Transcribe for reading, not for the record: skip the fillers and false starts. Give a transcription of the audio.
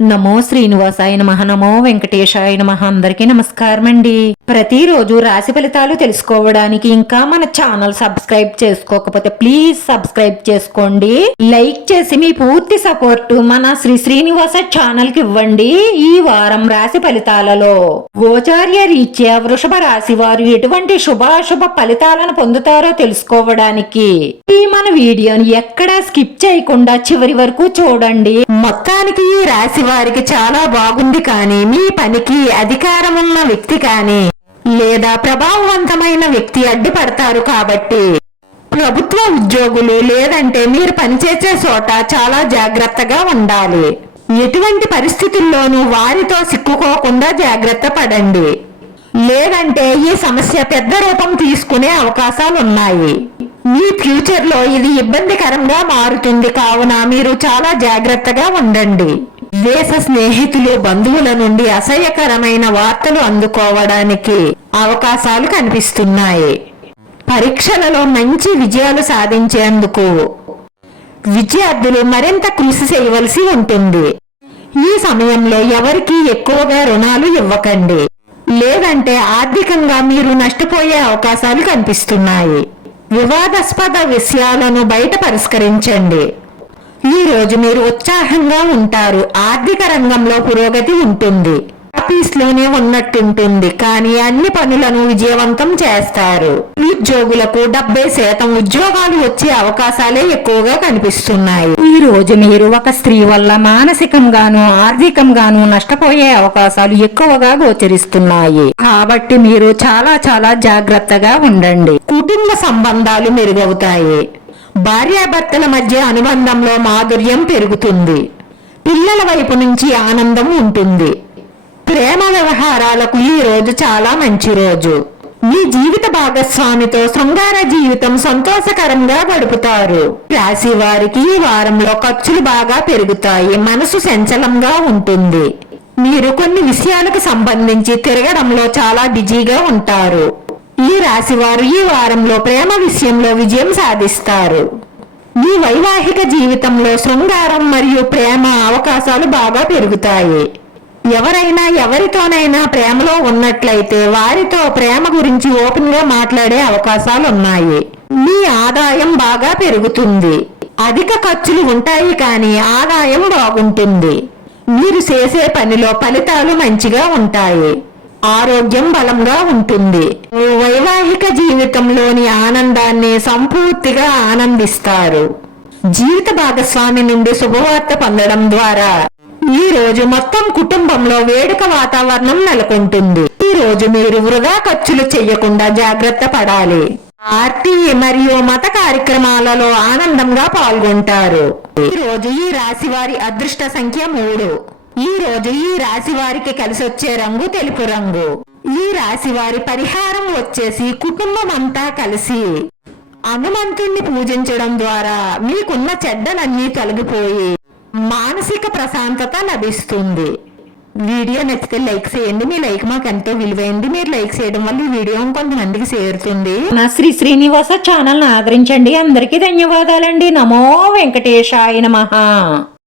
నమో శ్రీనివాసాయ నమః. నమో వెంకటేశాయ నమః. అందరికీ నమస్కారం అండి. ప్రతిరోజు రాశి ఫలితాలు తెలుసుకోవడానికి ఇంకా మన ఛానల్ సబ్స్క్రైబ్ చేసుకోకపోతే ప్లీజ్ సబ్స్క్రైబ్ చేసుకోండి. లైక్ చేసి మీ పూర్తి సపోర్ట్ మన శ్రీనివాస ఛానల్ కి ఇవ్వండి. ఈ వారం రాశి ఫలితాలలో గోచార్య రీత్యా వృషభ రాశి వారు ఎటువంటి శుభాశుభ ఫలితాలను పొందుతారో తెలుసుకోవడానికి ఈ మన వీడియోని ఎక్కడా స్కిప్ చేయకుండా చివరి వరకు చూడండి. మొత్తానికి ఈ రాశి వారికి చాలా బాగుంది. కానీ మీ పనికి అధికారం ఉన్న వ్యక్తి కానీ లేదా ప్రభావవంతమైన వ్యక్తి అడ్డుపడతారు. కాబట్టి ప్రభుత్వ ఉద్యోగులు లేదంటే మీరు పనిచేసే చోట చాలా జాగ్రత్తగా ఉండాలి. ఎటువంటి పరిస్థితుల్లోనూ వారితో సిక్కుకోకుండా జాగ్రత్త పడండి. లేదంటే ఈ సమస్య పెద్ద రూపం తీసుకునే అవకాశాలున్నాయి. మీ ఫ్యూచర్ లో ఇది ఇబ్బందికరంగా మారుతుంది. కావున మీరు చాలా జాగ్రత్తగా ఉండండి. దేశ స్నేహితులు బంధువుల నుండి అసహ్యకరమైన వార్తలు అందుకోవడానికి అవకాశాలు కనిపిస్తున్నాయి. పరీక్షలలో మంచి విజయాలు సాధించేందుకు విద్యార్థులు మరింత కృషి చేయవలసి ఉంటుంది. ఈ సమయంలో ఎవరికి ఎక్కువగా రుణాలు ఇవ్వకండి. లేదంటే ఆర్థికంగా మీరు నష్టపోయే అవకాశాలు కనిపిస్తున్నాయి. వివాదాస్పద విషయాలను బయట పరిష్కరించండి. ఈ రోజు మీరు ఉత్సాహంగా ఉంటారు. ఆర్థిక రంగంలో పురోగతి ఉంటుంది. ఆఫీస్ లోనే ఉన్నట్టుంటుంది. కానీ అన్ని పనులను విజయవంతం చేస్తారు. ఉద్యోగులకు 70% ఉద్యోగాలు వచ్చే అవకాశాలే ఎక్కువగా కనిపిస్తున్నాయి. ఈ రోజు మీరు ఒక స్త్రీ వల్ల మానసికంగాను ఆర్థికంగాను నష్టపోయే అవకాశాలు ఎక్కువగా గోచరిస్తున్నాయి. కాబట్టి మీరు చాలా జాగ్రత్తగా ఉండండి. కుటుంబ సంబంధాలు మెరుగవుతాయి. భార్యాభర్తల మధ్య అనుబంధంలో మాధుర్యం పెరుగుతుంది. పిల్లల వైపు నుంచి ఆనందం ఉంటుంది. ప్రేమ వ్యవహారాలకు ఈ రోజు చాలా మంచి రోజు. మీ జీవిత భాగస్వామితో శృంగార జీవితం సంతోషకరంగా గడుపుతారు. రాశి వారికి ఈ వారంలో ఖర్చులు బాగా పెరుగుతాయి. మనసు చంచలంగా ఉంటుంది. మీరు కొన్ని విషయాలకు సంబంధించి తిరగడంలో చాలా బిజీగా ఉంటారు. ఈ రాశి వారు ఈ వారంలో ప్రేమ విషయంలో విజయం సాధిస్తారు. మీ వైవాహిక జీవితంలో శృంగారం మరియు ప్రేమ అవకాశాలు బాగా పెరుగుతాయి. ఎవరైనా ఎవరితోనైనా ప్రేమలో ఉన్నట్లయితే వారితో ప్రేమ గురించి ఓపెన్ గా మాట్లాడే అవకాశాలు ఉన్నాయి. మీ ఆదాయం బాగా పెరుగుతుంది. అధిక ఖర్చులు ఉంటాయి కానీ ఆదాయం బాగుంటుంది. మీరు చేసే పనిలో ఫలితాలు మంచిగా ఉంటాయి. ఆరోగ్యం బలంగా ఉంటుంది. వైవాహిక జీవితంలోని ఆనందాన్ని సంపూర్తిగా ఆనందిస్తారు. జీవిత భాగస్వామి నుండి శుభవార్త పొందడం ద్వారా ఈ రోజు మొత్తం కుటుంబంలో వేడుక వాతావరణం నెలకొంటుంది. ఈ రోజు మీరు వృధా ఖర్చులు చేయకుండా జాగ్రత్త పడాలి. పార్టీ మరియు మత కార్యక్రమాలలో ఆనందంగా పాల్గొంటారు. ఈ రోజు ఈ రాశి వారి అదృష్ట సంఖ్య 3. ఈ రోజు ఈ రాశి వారికి కలిసొచ్చే రంగు తెలుపు రంగు. ఈ రాశి వారి పరిహారం వచ్చేసి కుటుంబం అంతా కలిసి హనుమంతుణ్ణి పూజించడం ద్వారా మీకున్న చెడ్డలన్నీ తొలగిపోయి మానసిక ప్రశాంతత లభిస్తుంది. వీడియో నచ్చితే లైక్ చేయండి. మీ లైక్ మాకు ఎంతో విలువైంది. మీరు లైక్ చేయడం వల్ల ఈ వీడియో కొంతమందికి చేరుతుంది. నా శ్రీనివాస ఛానల్ ఆదరించండి. అందరికీ ధన్యవాదాలండి. నమో వెంకటేశాయ నమః.